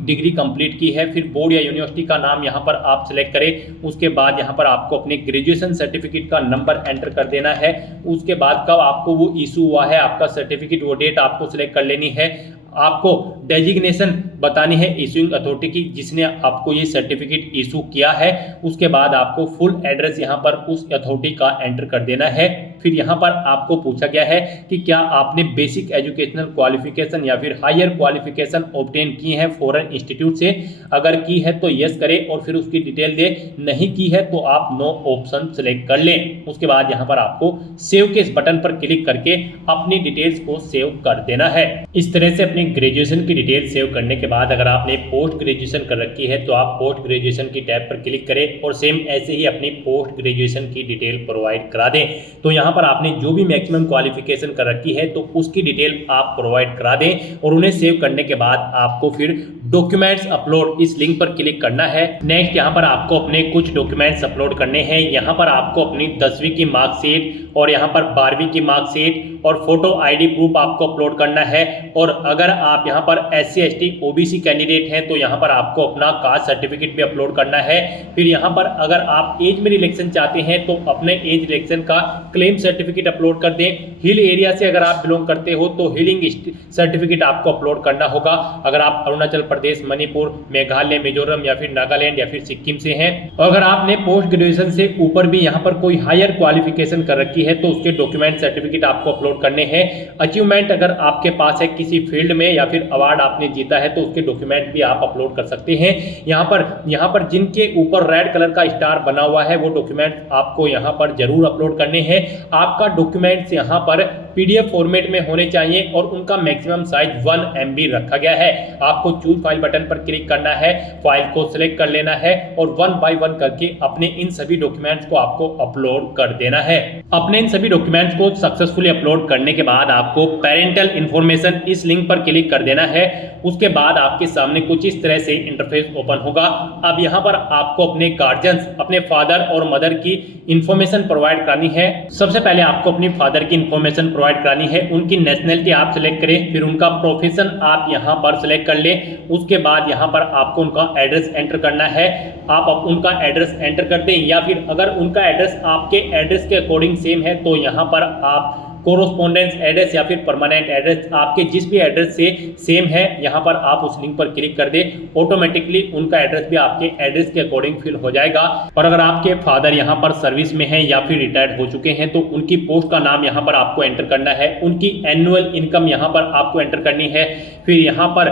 डिग्री कंप्लीट की है, फिर बोर्ड या यूनिवर्सिटी का नाम यहाँ पर आप सिलेक्ट करें। उसके बाद यहाँ पर आपको अपने ग्रेजुएशन सर्टिफिकेट का नंबर एंटर कर देना है। उसके बाद कब आपको वो इशू हुआ है आपका सर्टिफिकेट, वो डेट आपको सिलेक्ट कर लेनी है। आपको डेजिग्नेशन बतानी है इशूइंग अथॉरिटी की जिसने आपको ये सर्टिफिकेट इशू किया है। उसके बाद आपको फुल एड्रेस यहाँ पर उस अथॉरिटी का एंटर कर देना है। फिर यहाँ पर आपको पूछा गया है कि क्या आपने बेसिक एजुकेशनल क्वालिफिकेशन या फिर हायर क्वालिफिकेशन ऑब्टेन की है फॉरेन इंस्टीट्यूट से, अगर की है तो यस करें और फिर उसकी डिटेल दे, नहीं की है तो आप नो ऑप्शन सेलेक्ट कर लें। उसके बाद यहाँ पर आपको सेव के इस बटन पर क्लिक करके अपनी डिटेल्स को सेव कर देना है। इस तरह से अपनी ग्रेजुएशन की डिटेल सेव करने के बाद अगर आपने पोस्ट ग्रेजुएशन कर रखी है तो आप पोस्ट ग्रेजुएशन की टैब पर क्लिक करें और सेम ऐसे ही अपनी पोस्ट ग्रेजुएशन की डिटेल प्रोवाइड करा दें। तो यहाँ पर आपने जो भी मैक्सिमम क्वालिफिकेशन कर रखी है तो उसकी डिटेल आप प्रोवाइड करा दें और उन्हें सेव करने के बाद आपको फिर डॉक्यूमेंट्स अपलोड इस लिंक पर क्लिक करना है। नेक्स्ट यहाँ पर आपको अपने कुछ डॉक्यूमेंट्स अपलोड करने हैं। यहाँ पर आपको अपनी 10वीं की मार्कशीट और यहाँ पर 12वीं की मार्कशीट और फोटो आईडी प्रूफ आपको अपलोड करना है। और अगर आप यहाँ पर SC ST OBC कैंडिडेट हैं तो यहाँ पर आपको अपना कास्ट सर्टिफिकेट भी अपलोड करना है। फिर यहाँ पर अगर आप एज में रिलेक्शन चाहते हैं तो अपने एज रिलेक्शन का क्लेम सर्टिफिकेट अपलोड कर दें। हिल एरिया से अगर आप बिलोंग करते हो तो हिलिंग सर्टिफिकेट आपको अपलोड करना होगा। अगर आप अरुणाचल प्रदेश, मणिपुर, मेघालय, मिजोरम या फिर नागालैंड या फिर सिक्किम से हैं, और अगर आपने पोस्ट ग्रेजुएशन से ऊपर भी यहाँ पर कोई हायर क्वालिफिकेशन कर रखी है तो उसके डॉक्यूमेंट सर्टिफिकेट आपको अपलोड करने हैं। अचीवमेंट अगर आपके पास है किसी फील्ड में या फिर अवार्ड आपने जीता है तो उसके डॉक्यूमेंट भी आप अपलोड कर सकते हैं। यहाँ पर जिनके ऊपर रेड कलर का स्टार बना हुआ है वो डॉक्यूमेंट आपको यहाँ पर जरूर अपलोड करने हैं। आपका डॉक्यूमेंट्स यहाँ पर PDF फॉर्मेट में होने चाहिए और उनका मैक्सिमम साइज 1 MB रखा गया है। आपको चूज फाइल बटन पर क्लिक करना है, फाइल को सिलेक्ट कर लेना है और 1 बाय 1 करके अपने इन सभी डॉक्यूमेंट्स को आपको अपलोड कर देना है। अपने इन सभी डॉक्यूमेंट्स को सक्सेसफुली अपलोड करने के बाद आपको पेरेंटल इंफॉर्मेशन इस लिंक पर क्लिक कर देना है। उसके बाद आपके सामने कुछ इस तरह से इंटरफेस ओपन होगा। अब यहाँ पर आपको अपने गार्जियंस, अपने फादर और मदर की इंफॉर्मेशन प्रोवाइड करनी है। सबसे पहले आपको अपनी फादर की इंफॉर्मेशन प्रोवाइड करानी है। उनकी नेशनलिटी आप सिलेक्ट करें, फिर उनका प्रोफेशन आप यहाँ पर सिलेक्ट कर लें। उसके बाद यहाँ पर आपको उनका एड्रेस एंटर करना है। आप उनका एड्रेस एंटर कर दें या फिर अगर उनका एड्रेस आपके एड्रेस के अकॉर्डिंग सेम है तो यहाँ पर आप कोरोस्पोंडेंस एड्रेस या फिर परमानेंट एड्रेस आपके जिस भी एड्रेस से सेम है यहाँ पर आप उस लिंक पर क्लिक कर दें। ऑटोमेटिकली उनका एड्रेस भी आपके एड्रेस के अकॉर्डिंग फिल हो जाएगा। और अगर आपके फादर यहाँ पर सर्विस में हैं या फिर रिटायर्ड हो चुके हैं तो उनकी पोस्ट का नाम यहाँ पर आपको एंटर करना है। उनकी एनुअल इनकम यहाँ पर आपको एंटर करनी है। फिर यहाँ पर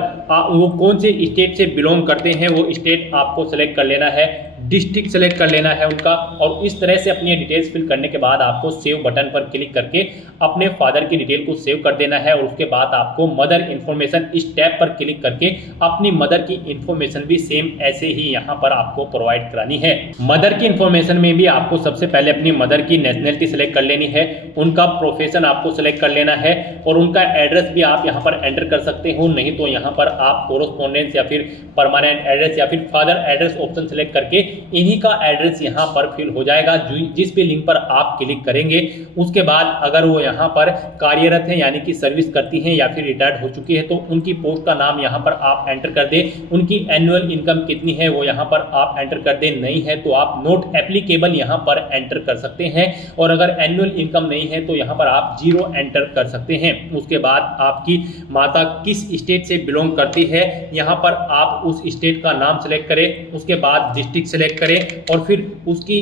वो कौन से स्टेट से बिलोंग करते हैं वो स्टेट आपको सेलेक्ट कर लेना है, डिस्ट्रिक्ट सेलेक्ट कर लेना है उनका। और इस तरह से अपनी डिटेल्स फिल करने के बाद आपको सेव बटन पर क्लिक करके अपने फादर की डिटेल को सेव कर देना है। और उसके बाद आपको मदर इन्फॉर्मेशन इस टैब पर क्लिक करके अपनी मदर की इन्फॉर्मेशन भी सेम ऐसे ही यहाँ पर आपको प्रोवाइड करानी है। मदर की इन्फॉर्मेशन में भी आपको सबसे पहले अपनी मदर की नेशनलिटी सेलेक्ट कर लेनी है, उनका प्रोफेशन आपको सेलेक्ट कर लेना है और उनका एड्रेस भी आप यहाँ पर एंटर कर सकते हो। नहीं तो यहाँ पर आप कोरोस्पोंडेंस या फिर परमानेंट एड्रेस या फिर फादर एड्रेस ऑप्शन सेलेक्ट करके इन्हीं का एड्रेस यहाँ पर फिल हो जाएगा जिस भी लिंक पर आप क्लिक करेंगे। उसके बाद अगर वो यहाँ पर कार्यरत है यानी कि सर्विस करती हैं या फिर रिटायर्ड हो चुकी है तो उनकी पोस्ट का नाम यहाँ पर आप एंटर कर दें। उनकी एनुअल इनकम कितनी है वो यहाँ पर आप एंटर कर दें, नहीं है तो आप नोट एप्लीकेबल यहाँ पर एंटर कर सकते हैं। और अगर एनुअल इनकम नहीं है तो यहाँ पर आप 0 एंटर कर सकते हैं। उसके बाद आपकी माता किस स्टेट से बिलोंग करती है यहाँ पर आप उस स्टेट का नाम सेलेक्ट करें। उसके बाद डिस्ट्रिक्ट सेलेक्ट करें और फिर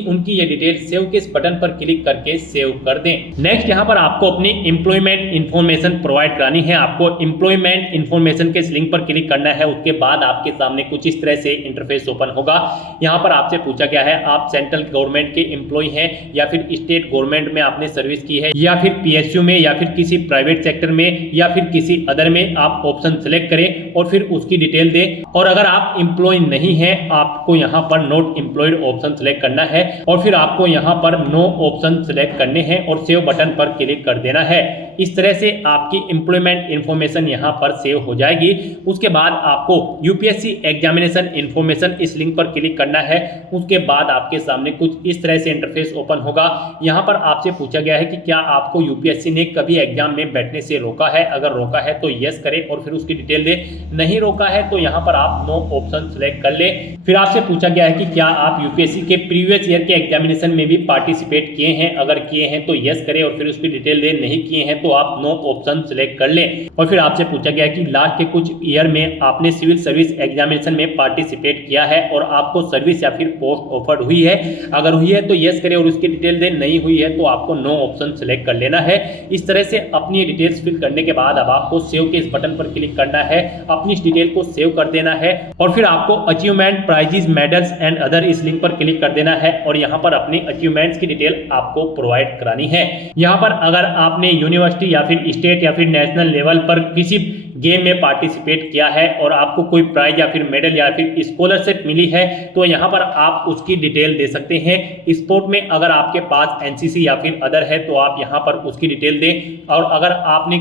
उनकी ये डिटेल सेव के इस बटन पर क्लिक करके सेव कर दें। नेक्स्ट यहाँ पर आपको अपनी एम्प्लॉयमेंट इन्फॉर्मेशन प्रोवाइड करानी है। आपको एम्प्लॉयमेंट इन्फॉर्मेशन के इस लिंक पर क्लिक करना है। उसके बाद आपके सामने कुछ इस तरह से इंटरफेस ओपन होगा। यहाँ पर आपसे पूछा गया है आप सेंट्रल गवर्नमेंट के एम्प्लॉय हैं या फिर स्टेट गवर्नमेंट में आपने सर्विस की है या फिर पीएसयू में या फिर किसी प्राइवेट सेक्टर में या फिर किसी अदर में, आप ऑप्शन सेलेक्ट करें और फिर उसकी डिटेल दें। और अगर आप एम्प्लॉय नहीं है आपको यहाँ पर नॉट एम्प्लॉयड ऑप्शन सेलेक्ट करना है और फिर आपको यहाँ पर नो ऑप्शन सेलेक्ट करने हैं और सेव बटन पर क्लिक कर देना है। इस तरह से आपकी एम्प्लॉयमेंट इंफॉर्मेशन यहाँ पर सेव हो जाएगी। उसके बाद आपको यूपीएससी एग्जामिनेशन इंफॉर्मेशन इस लिंक पर क्लिक करना है। उसके बाद आपके सामने कुछ इस तरह से इंटरफेस ओपन होगा। यहाँ पर आपसे पूछा गया है कि क्या आपको यूपीएससी ने कभी एग्जाम में बैठने से रोका है। अगर रोका है तो यस करें और फिर उसकी डिटेल दे। नहीं रोका है तो यहाँ पर आप नो ऑप्शन सेलेक्ट कर ले। फिर आपसे पूछा गया है कि क्या आप यूपीएससी के प्रीवियस ईयर के एग्जामिनेशन में भी पार्टिसिपेट किए हैं। अगर किए हैं तो यस करें और फिर उसकी डिटेल दे। नहीं किए हैं तो आप नो ऑप्शन सेलेक्ट कर लें। और फिर आपसे पूछा गया है कि लास्ट के कुछ ईयर में आपने सिविल सर्विस एग्जामिनेशन में पार्टिसिपेट किया है और आपको सर्विस या फिर पोस्ट ऑफर्ड हुई है। अगर हुई है तो यस करें और उसकी डिटेल दे। नहीं हुई है तो आपको नो ऑप्शन सेलेक्ट कर लेना है। इस तरह से अपनी डिटेल्स फिल करने के बाद अब आपको सेव के इस बटन पर क्लिक करना है। अपनी इस डिटेल को सेव कर देना है और फिर आपको achievement, prizes, medals and other इस लिंक पर क्लिक कर देना है और यहाँ पर अपनी अचीवमेंट्स की डिटेल आपको प्रोवाइड करानी है। यहाँ पर अगर आपने यूनिवर्सिटी या फिर स्टेट या फिर नेशनल लेवल पर किसी गेम में पार्टिसिपेट किया है और आपको कोई प्राइज या फिर मेडल या फिर स्कॉलरशिप मिली है तो यहाँ पर आप उसकी डिटेल दे सकते हैं। स्पोर्ट में अगर आपके पास एनसीसी या फिर अदर है तो आप यहाँ पर उसकी डिटेल दें। और अगर आपने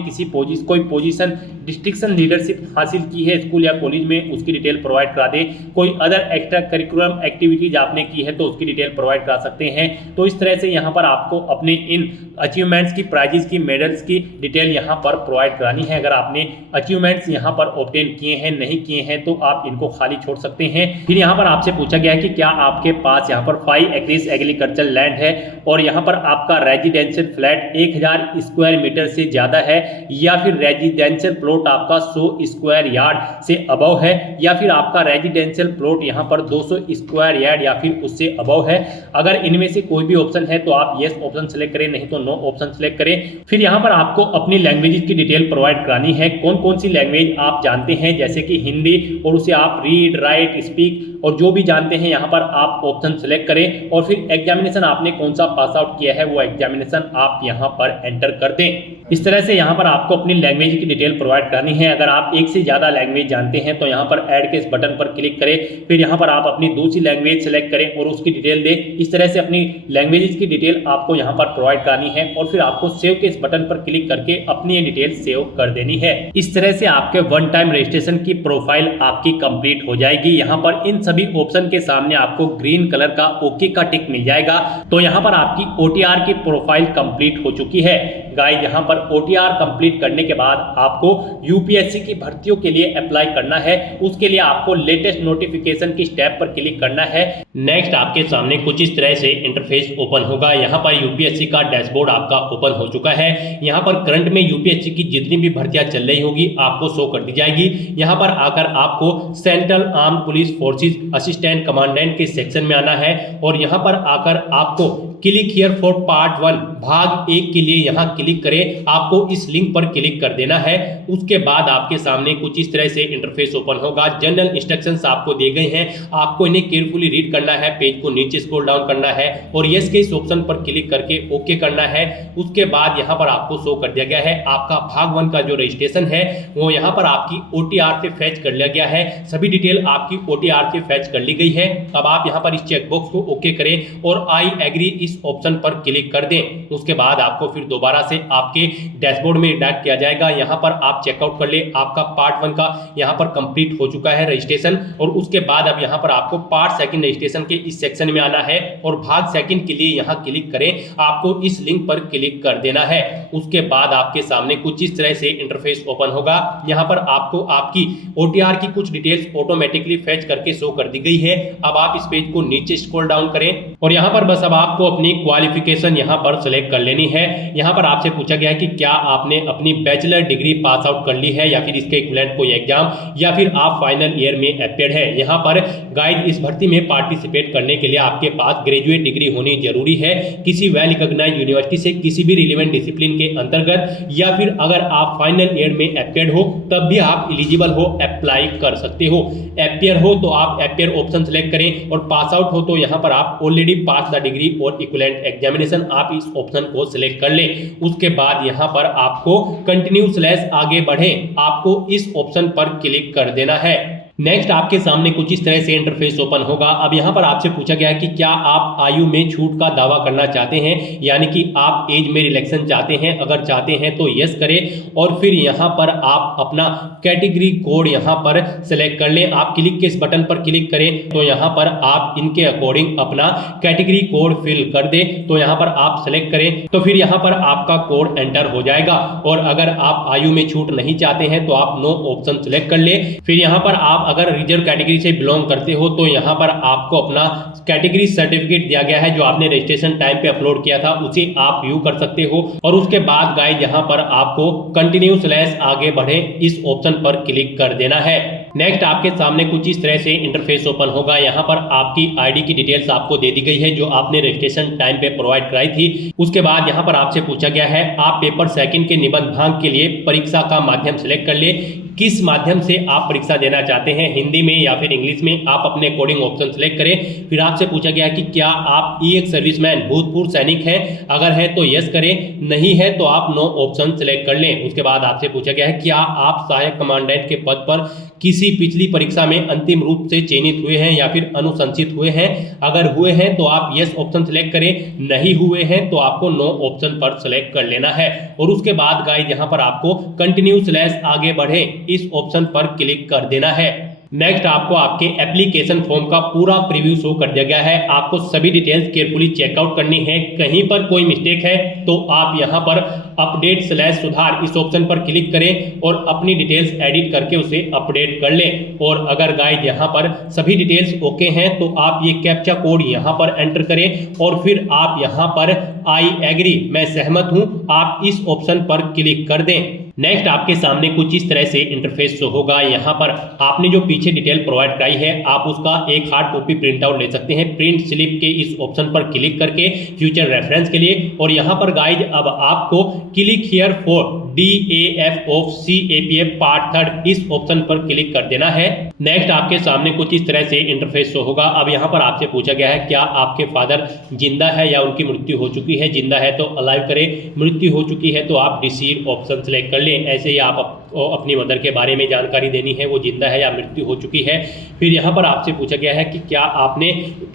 कोई पोजीशन डिस्ट्रिक्शन लीडरशिप हासिल की है स्कूल या कॉलेज में, उसकी डिटेल प्रोवाइड करा दें। कोई अदर एक्स्ट्रा करिकुलम एक्टिविटीज आपने की है तो उसकी डिटेल प्रोवाइड करा सकते हैं। तो इस तरह से यहाँ पर आपको अपने इन अचीवमेंट्स की, प्राइजेस की, मेडल्स की डिटेल यहाँ पर प्रोवाइड करानी है। अगर आपने अचीवमेंट्स यहाँ पर ऑब्टेन किए हैं, नहीं किए हैं तो आप इनको खाली छोड़ सकते हैं। फिर यहाँ पर आपसे पूछा गया है कि क्या आपके पास यहाँ पर 5 एकड़्स एग्रीकल्चर लैंड है और यहाँ पर आपका रेजिडेंशियल फ्लैट 1000 स्क्वायर मीटर से ज्यादा है या फिर रेजिडेंशियल प्लॉट आपका 100 स्क्वायर यार्ड से अबव है या फिर आपका रेजिडेंशियल प्लॉट यहाँ पर 200 स्क्वायर यार्ड या फिर उससे अबव है। अगर इनमें से कोई भी ऑप्शन है तो आप यस ऑप्शन सेलेक्ट करें, नहीं तो नो ऑप्शन सेलेक्ट करें। फिर यहाँ पर आपको अपनी लैंग्वेजेस की डिटेल प्रोवाइड करानी है। कौन कौन सी लैंग्वेज आप जानते हैं, जैसे कि हिंदी, और उसे आप रीड, राइट, स्पीक और जो भी जानते हैं यहाँ पर आप ऑप्शन सेलेक्ट करें और फिर एग्जामिनेशन आपने कौन सा पास आउट किया है वो एग्जामिनेशन आप यहाँ पर एंटर कर दें। इस तरह से यहाँ पर आपको अपनी लैंग्वेज की डिटेल प्रोवाइड करानी है। अगर आप एक से ज्यादा लैंग्वेज जानते हैं तो यहाँ पर ऐड के इस बटन पर क्लिक करें। फिर यहाँ पर आप अपनी दूसरी लैंग्वेज सेलेक्ट करें और उसकी डिटेल दें। इस तरह से अपनी लैंग्वेजेस की डिटेल आपको यहाँ पर प्रोवाइड करानी है और फिर आपको सेव के इस बटन पर क्लिक करके अपनी ये डिटेल सेव कर देनी है। इस तरह से आपके वन टाइम रजिस्ट्रेशन की प्रोफाइल आपकी कंप्लीट हो जाएगी। यहाँ पर इन सभी ऑप्शन के सामने आपको ग्रीन कलर का ओके का टिक मिल जाएगा। तो यहाँ पर आपकी ओटीआर की प्रोफाइल कंप्लीट हो चुकी है। गाइस, यहाँ पर ओटीआर कंप्लीट करने के बाद आपको यूपीएससी की भर्तियों के लिए अप्लाई करना है। उसके लिए आपको लेटेस्ट नोटिफिकेशन की स्टेप पर क्लिक करना है। नेक्स्ट आपके सामने कुछ इस तरह से इंटरफेस ओपन होगा। यहाँ पर यूपीएससी का डैशबोर्ड आपका ओपन हो चुका है। यहाँ पर करंट में यूपीएससी की जितनी भी भर्तियां चल रही होगी आपको शो कर दी जाएगी। यहाँ पर आकर आपको central arm police forces assistant commandant के सेक्शन में आना है और यहाँ पर आकर आपको क्लिक हियर फॉर पार्ट 1 भाग 1 के लिए यहाँ क्लिक करें। आपको इस लिंक पर क्लिक कर देना है। उसके बाद आपके सामने कुछ इस तरह से इंटरफेस ओपन होगा। जनरल इंस्ट्रक्शंस आपको दिए गए हैं, आपको इन्हें केयरफुली रीड करना है। पेज को नीचे स्क्रॉल डाउन करना है और यस के इस ऑप्शन पर क्लिक करके ओके करना है। उसके बाद यहाँ पर आपको शो कर दिया गया है आपका भाग 1 का जो रजिस्ट्रेशन है वो यहाँ पर आपकी ओटीआर से फैच कर लिया गया है। सभी डिटेल आपकी ओटीआर से फैच कर ली गई है। अब आप यहाँ पर इस चेकबॉक्स को ओके करें और आई एग्री इस ऑप्शन पर क्लिक कर दें। उसके बाद आपको फिर दोबारा से आपके डैशबोर्ड में डायरेक्ट किया जाएगा। यहाँ पर आप चेकआउट कर ले। आपका पार्ट 1 का यहाँ पर कंप्लीट हो चुका है रजिस्ट्रेशन और उसके बाद अब यहाँ पर आपको पार्ट 2 रजिस्ट्रेशन के इस सेक्शन में आना है और भाग 2 के लिए यहाँ क्लिक करें। आपको इस लिंक पर क्लिक कर देना है। उसके बाद आपके सामने कुछ इस तरह से इंटरफेस ओपन होगा। यहाँ पर आपको आपकी ओटीआर की कुछ डिटेल्स ऑटोमेटिकली फैच करके शो कर दी गई है। अब आप इस पेज को नीचे स्क्रॉल डाउन करें और यहाँ पर बस अब आपको अपनी क्वालिफिकेशन यहाँ पर सेलेक्ट कर लेनी है। यहाँ पर आपसे पूछा गया है कि क्या आपने अपनी बैचलर डिग्री पास आउट कर ली है या फिर इसके इक्विवेलेंट कोई एग्जाम, या फिर आप फाइनल ईयर में अपियर्ड है। यहाँ पर गाइड इस भर्ती में पार्टिसिपेट करने के लिए आपके पास ग्रेजुएट डिग्री होनी जरूरी है किसी वेल रिकॉग्नाइज्ड यूनिवर्सिटी से, किसी भी रिलेवेंट डिसिप्लिन के अंतर्गत, या फिर अगर आप फाइनल ईयर में अपियर्ड हो तब भी आप एलिजिबल हो, अप्लाई कर सकते हो। अपियर हो तो आप अपियर ऑप्शन सेलेक्ट करें, और पास आउट हो तो यहाँ पर आप ऑलरेडी पास द डिग्री और इक्विवेलेंट एग्जामिनेशन, आप इस ऑप्शन को सिलेक्ट कर लें। उसके बाद यहाँ पर आपको कंटिन्यू स्लैश आगे बढ़ें, आपको इस ऑप्शन पर क्लिक कर देना है। नेक्स्ट आपके सामने कुछ इस तरह से इंटरफेस ओपन होगा। अब यहाँ पर आपसे पूछा गया है कि क्या आप आयु में छूट का दावा करना चाहते हैं, यानी कि आप एज में रिलैक्सेशन चाहते हैं। अगर चाहते हैं तो यस करें, और फिर यहाँ पर आप अपना कैटेगरी कोड यहाँ पर सेलेक्ट कर लें। आप क्लिक के इस बटन पर क्लिक करें तो यहाँ पर आप इनके अकॉर्डिंग अपना कैटेगरी कोड फिल कर दें, तो यहाँ पर आप सेलेक्ट करें तो फिर यहाँ पर आपका कोड एंटर हो जाएगा। और अगर आप आयु में छूट नहीं चाहते हैं तो आप नो ऑप्शन सेलेक्ट कर लें। फिर यहाँ पर आप अगर रिजर्व कैटेगरी से बिलोंग करते हो तो यहाँ पर आपको अपना कैटेगरी सर्टिफिकेट दिया गया है जो आपने रजिस्ट्रेशन टाइम पे अपलोड किया था, उसे आप व्यू कर सकते हो। और उसके बाद गाइस यहाँ पर आपको कंटिन्यू स्लैश आगे बढ़े इस ऑप्शन पर क्लिक कर देना है। नेक्स्ट आपके सामने कुछ इस तरह से इंटरफेस ओपन होगा। यहाँ पर आपकी आईडी की डिटेल्स आपको दे दी गई है जो आपने रजिस्ट्रेशन टाइम पे प्रोवाइड कराई थी। उसके बाद यहाँ पर आपसे पूछा गया है आप पेपर सेकंड के निबंध भाग के लिए परीक्षा का माध्यम सेलेक्ट कर ले। किस माध्यम से आप परीक्षा देना चाहते हैं, हिंदी में या फिर इंग्लिश में, आप अपने अकॉर्डिंग ऑप्शन सेलेक्ट करें। फिर आपसे पूछा गया कि क्या आप एक सर्विसमैन भूतपूर्व सैनिक हैं, अगर है तो यस करें, नहीं है तो आप नो ऑप्शन सेलेक्ट कर लें। उसके बाद आपसे पूछा गया है क्या आप सहायक कमांडेंट के पद पर किसी पिछली परीक्षा में अंतिम रूप से चयनित हुए हैं या फिर अनुशंसित हुए हैं। अगर हुए हैं तो आप यस ऑप्शन सेलेक्ट करें, नहीं हुए हैं तो आपको नो ऑप्शन पर सेलेक्ट कर लेना है। और उसके बाद गाइस यहाँ पर आपको कंटिन्यू स्लैश आगे बढ़े इस ऑप्शन पर क्लिक कर देना है। नेक्स्ट आपको आपके एप्लीकेशन फॉर्म का पूरा प्रीव्यू शो कर दिया गया है। आपको सभी डिटेल्स केयरफुली चेकआउट करनी है। कहीं पर कोई मिस्टेक है तो आप यहाँ पर अपडेट स्लैश सुधार इस ऑप्शन पर क्लिक करें और अपनी डिटेल्स एडिट करके उसे अपडेट कर लें। और अगर गाइस यहाँ पर सभी डिटेल्स ओके हैं तो आप ये कैप्चा कोड यहाँ पर एंटर करें और फिर आप यहाँ पर आई एग्री, मैं सहमत हूँ, आप इस ऑप्शन पर क्लिक कर दें। नेक्स्ट आपके सामने कुछ इस तरह से इंटरफेस शो होगा। यहाँ पर आपने जो पीछे डिटेल प्रोवाइड कराई है आप उसका एक हार्ड कॉपी प्रिंट आउट ले सकते हैं प्रिंट स्लिप के इस ऑप्शन पर क्लिक करके फ्यूचर रेफरेंस के लिए। और यहाँ पर गाइज अब आपको click here for DAF of CAPF part 3 इस ऑप्शन पर क्लिक कर देना है। नेक्स्ट आपके सामने कुछ इस तरह से इंटरफेस शो होगा। अब यहाँ पर आपसे पूछा गया है क्या आपके फादर जिंदा है या उनकी मृत्यु हो चुकी है। जिंदा है तो अलाइव करें, मृत्यु हो चुकी है तो आप डिसीज ऑप्शन सेलेक्ट कर लें। ऐसे ही आप अपनी मदर के बारे में जानकारी देनी है, वो जिंदा है या मृत्यु हो चुकी है। फिर यहाँ पर आपसे पूछा गया है कि क्या आपने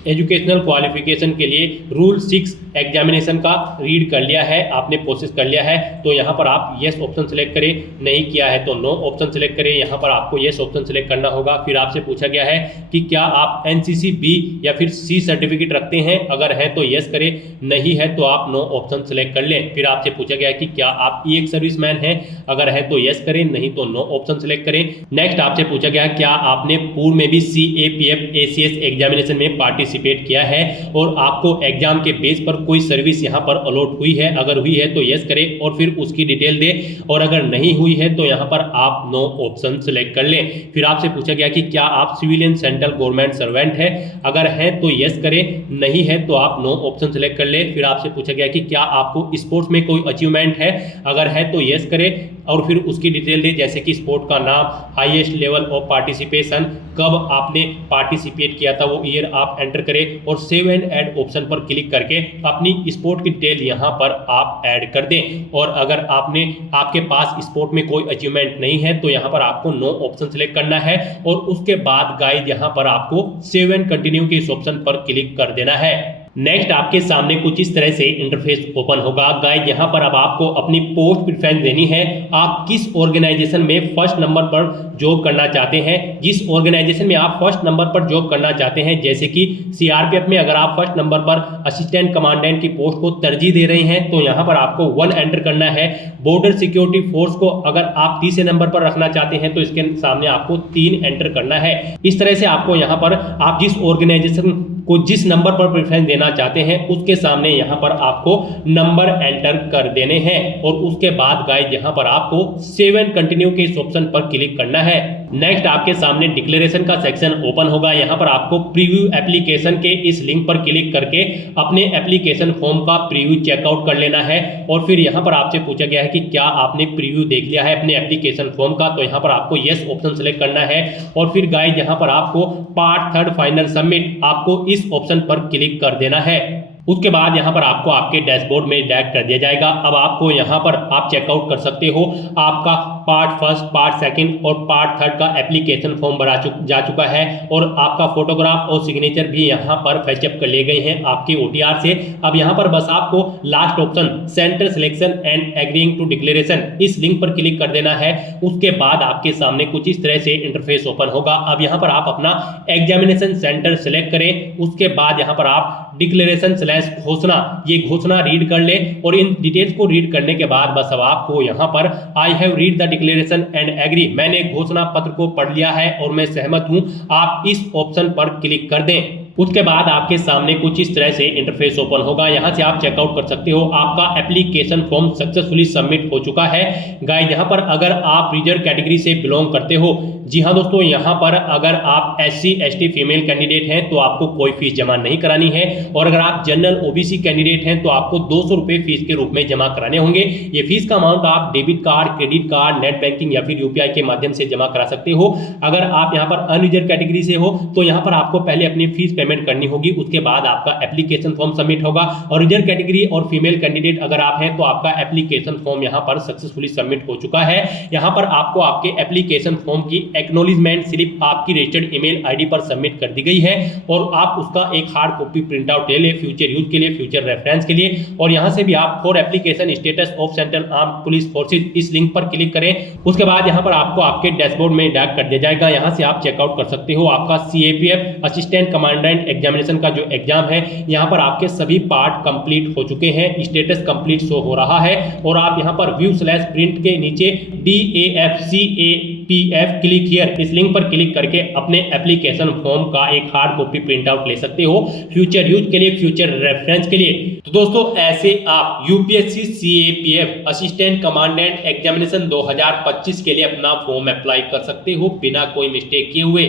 एजुकेशनल क्वालिफिकेशन के लिए रूल 6 एग्जामिनेशन का रीड कर लिया है, आपने प्रोसेस कर लिया है। तो यहाँ पर आप यस ऑप्शन सेलेक्ट करें, नहीं किया है तो नो ऑप्शन सेलेक्ट करें। यहाँ पर आपको यस ऑप्शन सेलेक्ट करना होगा। फिर आपसे पूछा गया है कि क्या आप NCC B या फिर C सर्टिफिकेट रखते हैं, अगर है तो यस करें, नहीं है तो आप नो ऑप्शन सेलेक्ट कर लें। फिर आपसे पूछा गया है कि क्या आप एक सर्विसमैन हैं, अगर है तो यस करें, नहीं तो नो ऑप्शन सेलेक्ट करें। नेक्स्ट आपसे पूछा गया क्या आपने पूर्व में भी CAPF ACS एग्जामिनेशन में पार्टिसिपेट किया है और आपको एग्जाम के बेस पर कोई सर्विस यहाँ पर अलॉट हुई है, अगर हुई है तो यस करें और फिर उसकी डिटेल दे, और अगर नहीं हुई है तो यहाँ पर आप नो ऑप्शन सेलेक्ट कर लें। फिर आपसे पूछा गया कि क्या आप सिविलियन सेंट्रल गवर्नमेंट सर्वेंट है, अगर है तो यस करें, नहीं है तो आप नो ऑप्शन सेलेक्ट कर लें। फिर आपसे पूछा गया कि क्या आपको स्पोर्ट्स में कोई अचीवमेंट है, अगर है तो यस करें और फिर उसकी डिटेल दे, जैसे कि स्पोर्ट का नाम, हाईएस्ट लेवल ऑफ पार्टिसिपेशन, कब आपने पार्टिसिपेट किया था वो ईयर आप एंटर करें और सेव एंड ऐड ऑप्शन पर क्लिक करके अपनी स्पोर्ट की डिटेल यहाँ पर आप ऐड कर दें। और अगर आपके पास स्पोर्ट में कोई अचीवमेंट नहीं है तो यहाँ पर आपको नो ऑप्शन सेलेक्ट करना है और उसके बाद गाइस यहाँ पर आपको सेव एंड कंटिन्यू के इस ऑप्शन पर क्लिक कर देना है। नेक्स्ट आपके सामने कुछ इस तरह से इंटरफेस ओपन होगा। गाइस यहाँ पर अब आपको अपनी पोस्ट प्रेफरेंस देनी है। आप किस ऑर्गेनाइजेशन में फर्स्ट नंबर पर जॉब करना चाहते हैं। जिस ऑर्गेनाइजेशन में आप फर्स्ट नंबर पर जॉब करना चाहते हैं, जैसे कि CRPF में अगर आप फर्स्ट नंबर पर असिस्टेंट कमांडेंट की पोस्ट को तरजीह दे रहे हैं तो यहाँ पर आपको 1 एंटर करना है। बॉर्डर सिक्योरिटी फोर्स को अगर आप तीसरे नंबर पर रखना चाहते हैं तो इसके सामने आपको 3 एंटर करना है। इस तरह से आपको यहाँ पर आप जिस ऑर्गेनाइजेशन को जिस नंबर पर प्रेफरेंस देना चाहते हैं उसके सामने यहाँ पर आपको नंबर एंटर कर देने हैं और उसके बाद गाइस यहाँ पर आपको 7 कंटिन्यू के इस ऑप्शन पर क्लिक करना है। नेक्स्ट आपके सामने डिक्लेरेशन का सेक्शन ओपन होगा। यहाँ पर आपको प्रीव्यू एप्लीकेशन के इस लिंक पर क्लिक करके अपने एप्लीकेशन फॉर्म का प्रीव्यू चेकआउट कर लेना है और फिर यहाँ पर आपसे पूछा गया है कि क्या आपने प्रीव्यू देख लिया है अपने एप्लीकेशन फॉर्म का, तो यहाँ पर आपको यस ऑप्शन सेलेक्ट करना है और फिर गाइस यहाँ पर आपको पार्ट 3 फाइनल सबमिट आपको इस ऑप्शन पर क्लिक कर देना है। उसके बाद यहाँ पर आपको आपके डैशबोर्ड में डायरेक्ट कर दिया जाएगा। अब आपको यहाँ पर आप चेकआउट कर सकते हो आपका पार्ट 1, पार्ट 2 और पार्ट 3 का एप्लीकेशन फॉर्म भरा जा चुका है और आपका फोटोग्राफ और सिग्नेचर भी यहाँ पर फैचअप कर लिए गए हैं आपके OTR से। अब यहाँ पर बस आपको last option centre selection and agreeing to declaration इस लिंक पर क्लिक कर देना है। उसके बाद आपके सामने कुछ इस तरह से इंटरफेस ओपन होगा। अब यहाँ पर आप अपना एग्जामिनेशन सेंटर सेलेक्ट करें। उसके बाद यहाँ पर आप डिक्लेरेशन घोषणा ये घोषणा रीड कर ले और इन डिटेल्स को रीड करने के बाद बस अब आपको यहाँ पर I have read the declaration and agree, मैंने घोषणा पत्र को पढ़ लिया है और मैं सहमत हूं, आप इस ऑप्शन पर क्लिक कर दें। उसके बाद आपके सामने कुछ इस तरह से इंटरफेस ओपन होगा। यहाँ से आप चेकआउट कर सकते हो। आपका एप्लीकेशन फॉर्म सक्सेसफुली सबमिट हो चुका है। गाइस यहाँ पर अगर आप रिजर्व कैटेगरी से बिलोंग करते हो, जी हाँ दोस्तों, यहाँ पर अगर आप SC ST फीमेल कैंडिडेट हैं तो आपको कोई फीस जमा नहीं करानी है और अगर आप जनरल OBC कैंडिडेट हैं तो आपको 200 रुपये फीस के रूप में जमा कराने होंगे। ये फीस का अमाउंट आप debit card, credit card, net banking या फिर UPI के माध्यम से जमा करा सकते हो। अगर आप यहाँ पर अनरिजर्व कैटेगरी से हो तो यहाँ पर आपको पहले अपनी फीस पेमेंट करनी होगी, उसके बाद आपका एप्लीकेशन फॉर्म सबमिट होगा। और रिजर्व कैटेगरी और फीमेल कैंडिडेट अगर आप हैं तो आपका एप्लीकेशन फॉर्म यहाँ पर सक्सेसफुली सबमिट हो चुका है। यहाँ पर आपको आपके एप्लीकेशन फॉर्म की एक्नॉलेजमेंट स्लिप आपकी रजिस्टर्ड ईमेल आईडी पर सबमिट कर दी गई है और आप उसका एक हार्ड कॉपी प्रिंट आउट ले ले फ्यूचर यूज के लिए, फ्यूचर रेफरेंस के लिए। और यहाँ से भी आप for application status of central arm police forces इस लिंक पर क्लिक करें। उसके बाद यहाँ पर आपको आपके डैशबोर्ड में डायरेक्ट कर दिया जाएगा। यहाँ से आप चेकआउट कर सकते हो आपका CAPF असिस्टेंट कमांडेंट एग्जामिनेशन का जो एग्जाम है। यहाँ पर आपके सभी पार्ट कंप्लीट हो चुके हैं, स्टेटस कंप्लीट शो हो रहा है और आप यहाँ पर व्यू/प्रिंट के नीचे DAFCAPF क्लिक हियर इस लिंक पर क्लिक करके अपने एप्लीकेशन फॉर्म का एक हार्ड कॉपी प्रिंट आउट ले सकते हो फ्यूचर यूज के लिए, फ्यूचर रेफरेंस के लिए। तो दोस्तों ऐसे आप UPSC CAPF assistant commandant examination 2025 के लिए अपना फॉर्म अप्लाई कर सकते हो बिना कोई मिस्टेक किए हुए।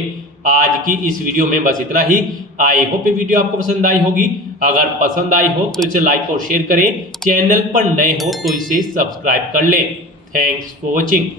आज की इस वीडियो में बस इतना ही। आई होप ये वीडियो आपको पसंद आई होगी। अगर पसंद आई हो तो इसे लाइक और शेयर करें, चैनल पर नए हो तो इसे सब्सक्राइब कर लें। Thanks for watching.